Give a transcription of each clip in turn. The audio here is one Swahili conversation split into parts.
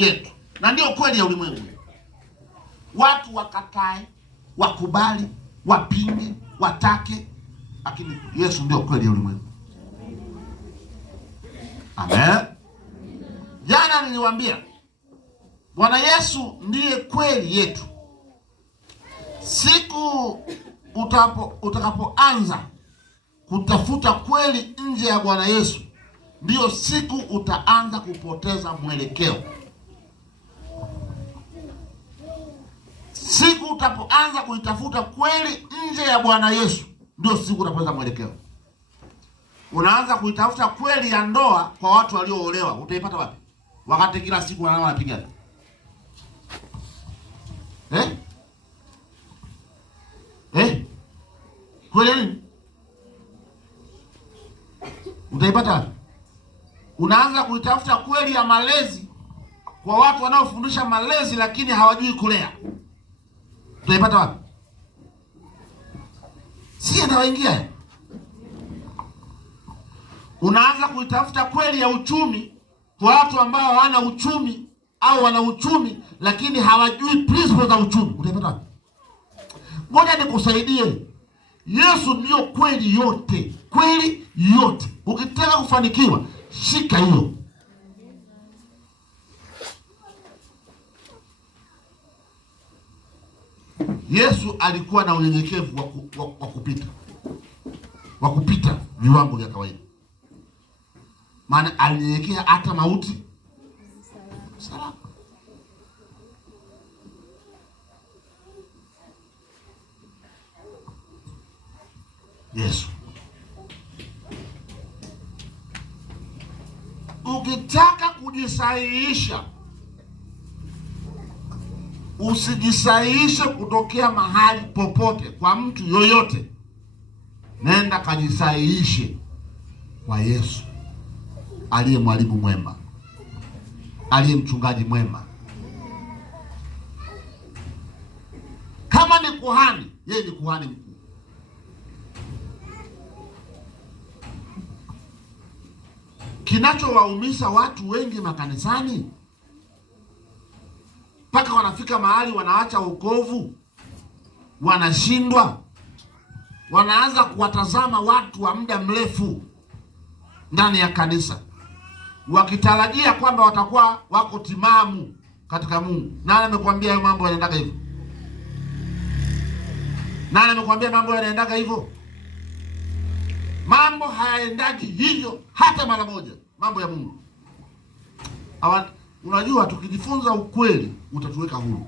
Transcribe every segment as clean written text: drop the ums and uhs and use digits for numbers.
yetu, na ndio kweli ya ulimwengu. Watu wakatae, wakubali, wapinge, watake, lakini Yesu ndio kweli ya ulimwengu. Amen. Jana niliwaambia Bwana Yesu ndiye kweli yetu. Siku utakapoanza kutafuta kweli nje ya Bwana Yesu, ndio siku utaanza kupoteza mwelekeo. Siku utapoanza kuitafuta kweli nje ya Bwana Yesu, ndio siku utapoteza mwelekeo. Unaanza kuitafuta kweli ya ndoa kwa watu walioolewa, utaipata wapi? Wakati kila siku wanapigana. Kweli nini? Utaipata wapi? Unaanza kuitafuta kweli ya malezi kwa watu wanaofundisha malezi lakini hawajui kulea. Utaipata wapi? Si anawaingia. Unaanza kuitafuta kweli ya uchumi kwa watu ambao hawana uchumi au wana uchumi lakini hawajui principles za uchumi. Utaipata wapi? Ngoja nikusaidie. Yesu ndio kweli yote. Kweli yote. Ukitaka kufanikiwa, shika hiyo. Yesu alikuwa na unyenyekevu wa kupita viwango vya kawaida. Maana alinyenyekea hata mauti salama. Yesu. Ukitaka kujisahihisha, usijisahihishe kutokea mahali popote kwa mtu yoyote. Nenda kajisahihishe kwa Yesu, aliye mwalimu mwema, aliye mchungaji mwema. Kama ni kuhani, yeye ni kuhani mkuu. Kinachowaumisha watu wengi makanisani, mpaka wanafika mahali wanaacha wokovu, wanashindwa, wanaanza kuwatazama watu wa muda mrefu ndani ya kanisa, wakitarajia kwamba watakuwa wako timamu katika Mungu. Nani amekwambia hayo mambo yanaendaga hivyo? Nani amekwambia mambo yanaendaga hivyo? Mambo hayaendagi hivyo hata mara moja. Mambo ya Mungu. Unajua, tukijifunza ukweli utatuweka huru.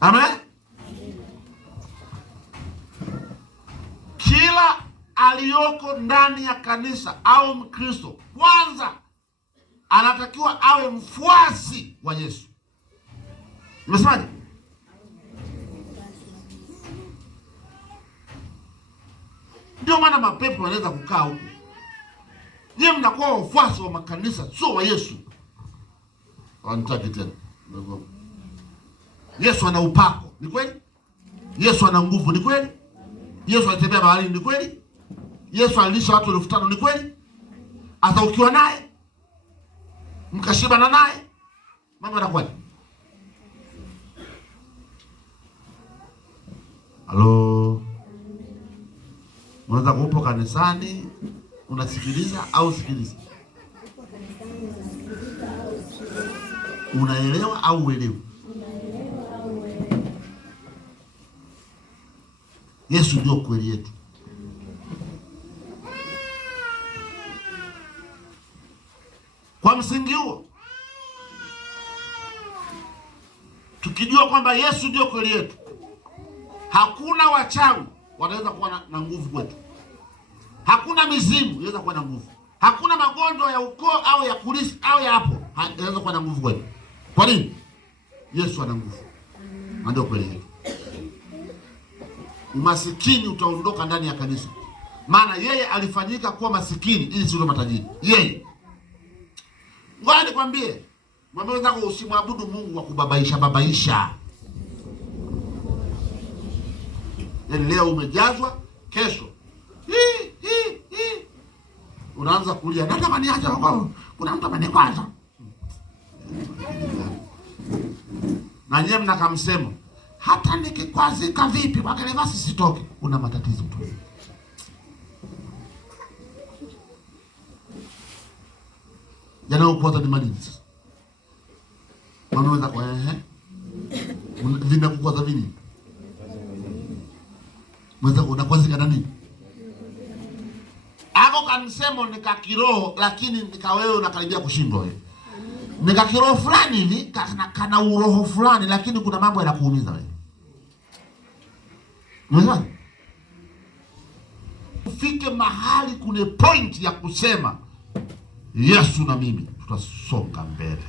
Amen. Kila aliyoko ndani ya kanisa au Mkristo, kwanza anatakiwa awe mfuasi wa Yesu. Nimesemaje? Ndio maana mapepo wanaweza kukaa huko. Nyinyi mnakuwa wafuasi wa makanisa, sio wa Yesu. Wanataka tena. Yesu ana upako, ni kweli? Yesu ana nguvu, ni kweli? Yesu alitembea baharini, ni kweli? Yesu alisha watu 5,000, ni kweli? Hata ukiwa naye mkashibana naye, mambo yanakuwa. Halo. Unaweza kuupo kanisani unasikiliza au sikiliza? Unaelewa au uelewi? Yesu ndio kweli yetu. Kwa msingi huo, tukijua kwamba Yesu ndio kweli yetu, hakuna wachawi wanaweza kuwa na nguvu kwetu. Hakuna mizimu inaweza kuwa na nguvu. Hakuna magonjwa ya ukoo au ya kulisi au ya hapo inaweza kuwa na nguvu kwetu. Kwa nini? Yesu ana nguvu. Ndio kweli yetu. Umasikini utaondoka ndani ya kanisa. Maana yeye alifanyika kuwa masikini ili tuwe matajiri. Yeye. Ngoja nikwambie, mwambie wenzako usimwabudu Mungu wa kubabaisha. Yaani leo umejazwa, kesho unaanza kulia, natamani aje wako, kuna mtu amenikwaza. Na nyie mnakamsema hata nikikwazika vipi kwa Gervasi sitoke. Una matatizo tu. Yanayokwaza ni manini sasa? Wanaweza kwa vinakukwaza vini? Mweza unakwazika na nini? Ako kanisemo nika kiroho, lakini nika wewe unakaribia kushindwa wewe. Nika kiroho fulani hivi, kana uroho fulani, lakini kuna mambo yanakuumiza wewe. Mweza? Ufike mahali kune point ya kusema Yesu na mimi tutasonga mbele.